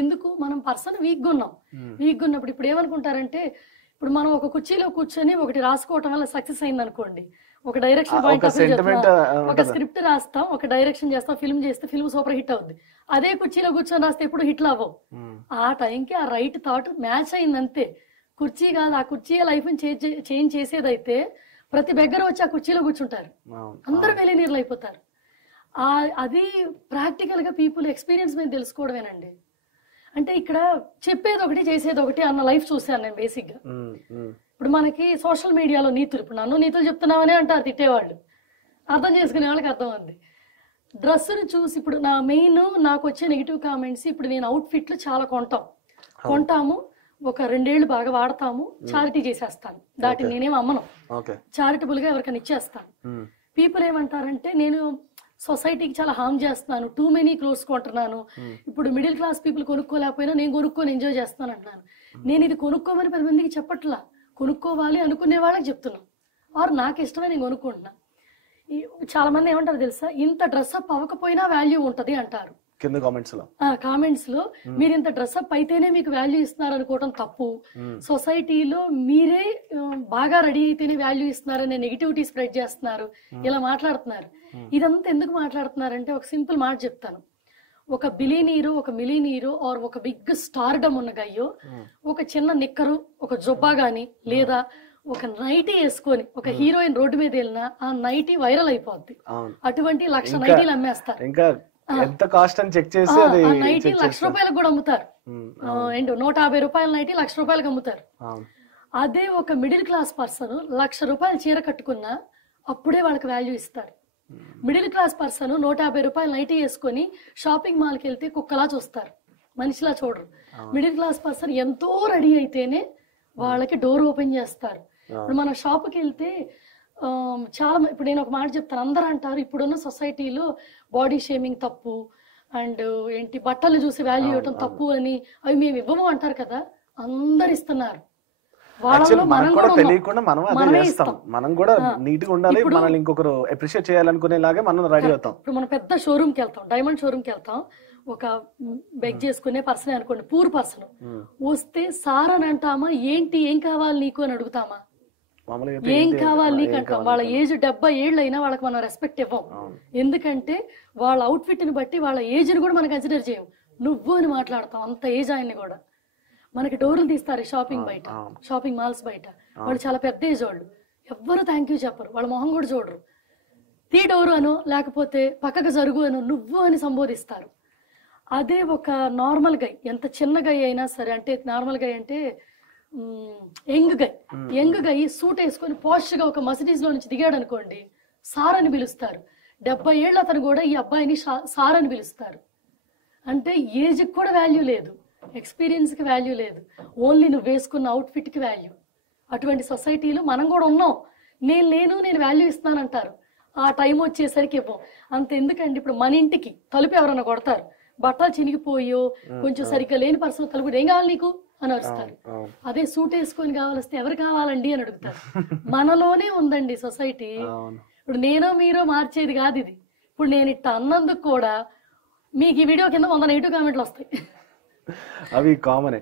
ఎందుకు మనం person week గా ఉన్నాం. వీక్ గా ఉన్నప్పుడు ఇప్పుడు ఏమనుకుంటారంటే, ఇప్పుడు మనం ఒక కుర్చీలో కూర్చొని ఒకటి రాసుకోవటం వల్ల సక్సెస్ అయింది అనుకోండి, ఒక డైరెక్షన్ పాయింట్ ఆఫ్ వ్యూ, ఒక స్క్రిప్ట్ రాస్తాం, ఒక డైరెక్షన్ చేస్తాం, ఫిల్మ్ చేస్తే ఫిల్మ్ సూపర్ హిట్ అవుద్ది. అదే కుర్చీలో కూర్చొని రాస్తే ఎప్పుడు హిట్లు అవ్వవు. ఆ టైంకి ఆ రైట్ థాట్ మ్యాచ్ అయింది అంతే. కుర్చీ కాదు, ఆ కుర్చీ లైఫ్ చేంజ్ చేసేదైతే ప్రతి దగ్గర వచ్చి ఆ కుర్చీలో కూర్చుంటారు, అందరూ మిలియనీర్లు అయిపోతారు. అది ప్రాక్టికల్ గా పీపుల్ ఎక్స్పీరియన్స్ మీద తెలుసుకోవడమేనండి. అంటే ఇక్కడ చెప్పేది ఒకటి చేసేది ఒకటి అన్న లైఫ్ చూశాను నేను బేసిక్ గా. ఇప్పుడు మనకి సోషల్ మీడియాలో నీతులు, ఇప్పుడు నన్ను నీతులు చెప్తున్నామనే అంటారు తిట్టేవాళ్ళు, అర్థం చేసుకునే వాళ్ళకి అర్థం ఉంది. డ్రెస్సును చూసి ఇప్పుడు నా మెయిన్ నాకు వచ్చే నెగిటివ్ కామెంట్స్, ఇప్పుడు నేను అవుట్ఫిట్లు చాలా కొంటాము, ఒక 2 ఏళ్ళు బాగా వాడతాము, చారిటీ చేసేస్తాను, దాటిని నేనేం అమ్మను, చారిటబుల్ గా ఎవరికైనా ఇచ్చేస్తాను. పీపుల్ ఏమంటారంటే నేను సొసైటీకి చాలా హార్మ్ చేస్తున్నాను, టూ మెనీ క్లోత్స్ కొంటున్నాను, ఇప్పుడు మిడిల్ క్లాస్ పీపుల్ కొనుక్కోలేకపోయినా నేను కొనుక్కొని ఎంజాయ్ చేస్తాను అంటున్నాను. నేను ఇది కొనుక్కోమని 10 మందికి చెప్పట్లా, కొనుక్కోవాలి అనుకునే వాళ్ళకి చెప్తున్నాను, ఆర్ నాకు ఇష్టమే నేను కొనుక్కుంటున్నా. చాలా మంది ఏమంటారు తెలుసా, ఇంత డ్రెస్అప్ అవ్వకపోయినా వాల్యూ ఉంటది అంటారు కింద కామెంట్స్ లో. మీరు ఇంత డ్రెస్అప్ అయితేనే మీకు వాల్యూ ఇస్తున్నారు అనుకోవటం తప్పు. సొసైటీలో మీరే బాగా రెడీ అయితేనే వాల్యూ ఇస్తున్నారనే నెగిటివిటీ స్ప్రెడ్ చేస్తున్నారు, ఇలా మాట్లాడుతున్నారు. ఇదంతా ఎందుకు మాట్లాడుతున్నారంటే ఒక సింపుల్ మాట చెప్తాను. ఒక బిలియనీరు, ఒక మిలియనీరు ఆర్ ఒక బిగ్ స్టార్డమ్ ఉన్న గయ్యో ఒక చిన్న నిక్కరు, ఒక జొబ్బా గాని లేదా ఒక నైటీ వేసుకొని ఒక హీరోయిన్ రోడ్డు మీద వెళ్ళినా ఆ నైటీ వైరల్ అయిపోద్ది. అటువంటి 1,00,000 నైటీలు అమ్మేస్తారు. ఎంత కాస్ట్ అని చెక్ చేసి నైటీ 1,00,000 రూపాయలకు కూడా అమ్ముతారు. 150 రూపాయల నైటీ 1,00,000 రూపాయలకు అమ్ముతారు. అదే ఒక మిడిల్ క్లాస్ పర్సన్ 1,00,000 రూపాయల చీర కట్టుకున్నా అప్పుడే వాళ్ళకి వాల్యూ ఇస్తారు. మిడిల్ క్లాస్ పర్సన్ 150 రూపాయల నైటీ వేసుకొని షాపింగ్ మాల్కి వెళ్తే కుక్కలా చూస్తారు, మనిషిలా చూడరు. మిడిల్ క్లాస్ పర్సన్ ఎంతో రెడీ అయితేనే వాళ్ళకి డోర్ ఓపెన్ చేస్తారు. ఇప్పుడు మన షాప్కి వెళ్తే చాలా, ఇప్పుడు నేను ఒక మాట చెప్తాను, అందరూ అంటారు ఇప్పుడున్న సొసైటీలో బాడీ షేమింగ్ తప్పు అండ్ ఏంటి బట్టలు చూసి వాల్యూ ఇవ్వడం తప్పు అని, అవి మేము ఇవ్వము అంటారు కదా, అందరు ఇస్తున్నారు. వాళ్ళలో మనం మనమే ఇస్తాం, మనం కూడా నీట్ గా ఉండాలి, మనల్ని ఇంకొకరు అప్రిషియేట్ చేయాలనుకునేలాగా మనం రెడీ అవుతాం. ఇప్పుడు మనం పెద్ద షోరూమ్ కి వెళ్తాం, డైమండ్ షోరూమ్ కి వెళ్తాం, ఒక బెగ్ చేసుకునే పర్సన్ అనుకోండి, పూర్ పర్సన్ వస్తే సార్ అని అంటామా, ఏంటి ఏం కావాలి నీకు అని అడుగుతామా, ఏం కావాలి నీకు అంటాం. వాళ్ళ ఏజ్ 70 ఏళ్ళు అయినా వాళ్ళకి మనం రెస్పెక్ట్ ఇవ్వం, ఎందుకంటే వాళ్ళ అవుట్ఫిట్ ని బట్టి వాళ్ళ ఏజ్ ని కూడా మనం కన్సిడర్ చేయం, నువ్వు అని మాట్లాడతాం, అంత ఏజ్ ఆయన్ని కూడా. మనకి డోర్లు తీస్తారు షాపింగ్ బయట, షాపింగ్ మాల్స్ బయట, వాళ్ళు చాలా పెద్ద ఏజ్ వాళ్ళు, ఎవ్వరు థ్యాంక్ యూ చెప్పరు, వాళ్ళ మొహం కూడా చూడరు, తీ డోరు అనో లేకపోతే పక్కకు జరుగు అనో నువ్వు అని సంబోధిస్తారు. అదే ఒక నార్మల్ గై, ఎంత చిన్న గై అయినా సరే, అంటే నార్మల్ గై అంటే యంగ్ గై సూట్ వేసుకొని పాష్ గా ఒక మర్సిడీస్ లో నుంచి దిగాడు అనుకోండి, సార్ అని పిలుస్తారు. 70 ఏళ్ళ అతను కూడా ఈ అబ్బాయిని సార్ అని పిలుస్తారు. అంటే ఏజ్ కి కూడా వాల్యూ లేదు, ఎక్స్పీరియన్స్ కి వాల్యూ లేదు, ఓన్లీ నువ్వు వేసుకున్న అవుట్ఫిట్ కి వాల్యూ. అటువంటి సొసైటీలో మనం కూడా ఉన్నాం. నేను వాల్యూ ఇస్తానంటారు, ఆ టైం వచ్చేసరికి ఇవ్వం. అంత ఎందుకండి, ఇప్పుడు మన ఇంటికి తలుపు ఎవరన్నా కొడతారు, బట్టలు చినిగిపోయో కొంచెం సరిగ్గా లేని పర్సన్ తలుపు ఏం కావాలి నీకు అని అరుస్తారు. అదే సూట్ వేసుకొని కావాల్స్తే ఎవరు కావాలండి అని అడుగుతారు. మనలోనే ఉందండి సొసైటీ. ఇప్పుడు నేనో మీరో మార్చేది కాదు ఇది. ఇప్పుడు నేను ఇట్ట అన్నందుకు కూడా మీకు ఈ వీడియో కింద 100 నెగిటివ్ కామెంట్లు వస్తాయి, అవి కామనే.